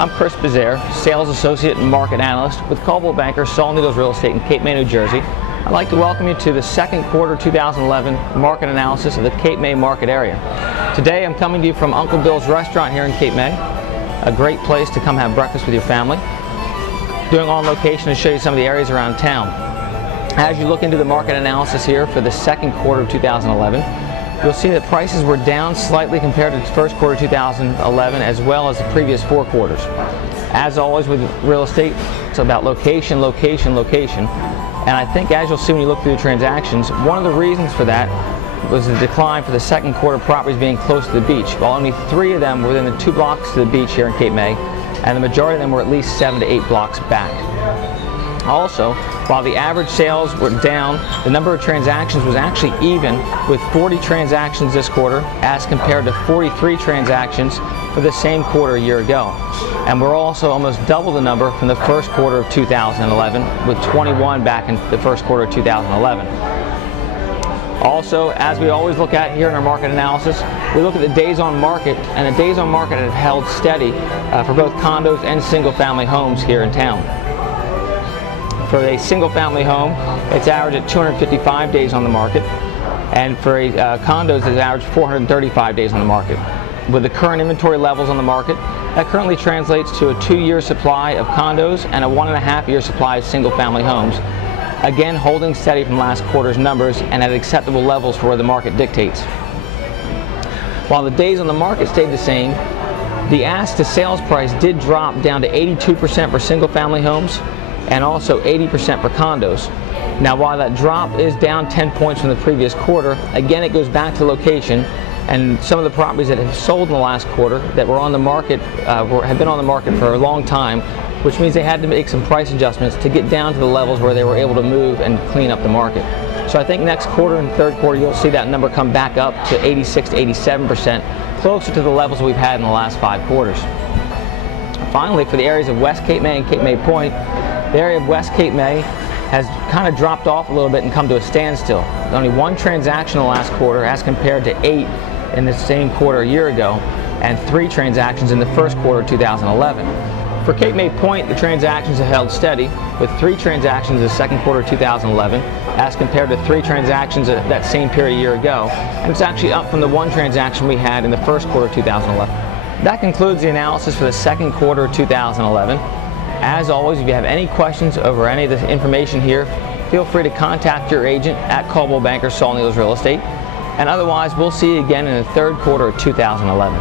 I'm Chris Bezaire, Sales Associate and Market Analyst with Coldwell Banker Saul Needles Real Estate in Cape May, New Jersey. I'd like to welcome you to the second quarter 2011 market analysis of the Cape May market area. Today I'm coming to you from Uncle Bill's Restaurant here in Cape May, a great place to come have breakfast with your family. Doing on location to show you some of the areas around town. As you look into the market analysis here for the second quarter of 2011, you'll see that prices were down slightly compared to the first quarter of 2011 as well as the previous 4 quarters. As always with real estate, it's about location, location, location. And I think as you'll see when you look through the transactions, one of the reasons for that was the decline for the second quarter properties being close to the beach, while only 3 of them were within the 2 blocks to the beach here in Cape May, and the majority of them were at least 7 to 8 blocks back. Also, while the average sales were down, the number of transactions was actually even, with 40 transactions this quarter as compared to 43 transactions for the same quarter a year ago. And we're also almost double the number from the first quarter of 2011, with 21 back in the first quarter of 2011. Also, as we always look at here in our market analysis, we look at the days on market, and the days on market have held steady for both condos and single-family homes here in town. For a single-family home, it's averaged at 255 days on the market, and for condos, it's averaged 435 days on the market. With the current inventory levels on the market, that currently translates to a 2-year supply of condos and a 1.5-year supply of single-family homes. Again, holding steady from last quarter's numbers and at acceptable levels for where the market dictates. While the days on the market stayed the same, the ask to sales price did drop down to 82% for single-family homes and also 80% for condos. Now, while that drop is down 10 points from the previous quarter, again it goes back to location, and some of the properties that have sold in the last quarter that were on the market have been on the market for a long time, which means they had to make some price adjustments to get down to the levels where they were able to move and clean up the market. So I think next quarter and third quarter you'll see that number come back up to 86 to 87%, closer to the levels we've had in the last 5 quarters. Finally, for the areas of West Cape May and Cape May Point, the area of West Cape May has kind of dropped off a little bit and come to a standstill. Only 1 transaction in the last quarter as compared to 8 in the same quarter a year ago, and 3 transactions in the first quarter of 2011. For Cape May Point, the transactions have held steady, with 3 transactions in the second quarter of 2011 as compared to 3 transactions at that same period a year ago, and it's actually up from the 1 transaction we had in the first quarter of 2011. That concludes the analysis for the second quarter of 2011. As always, if you have any questions over any of the information here, feel free to contact your agent at Coldwell Banker Saul Needles Real Estate. And otherwise, we'll see you again in the third quarter of 2011.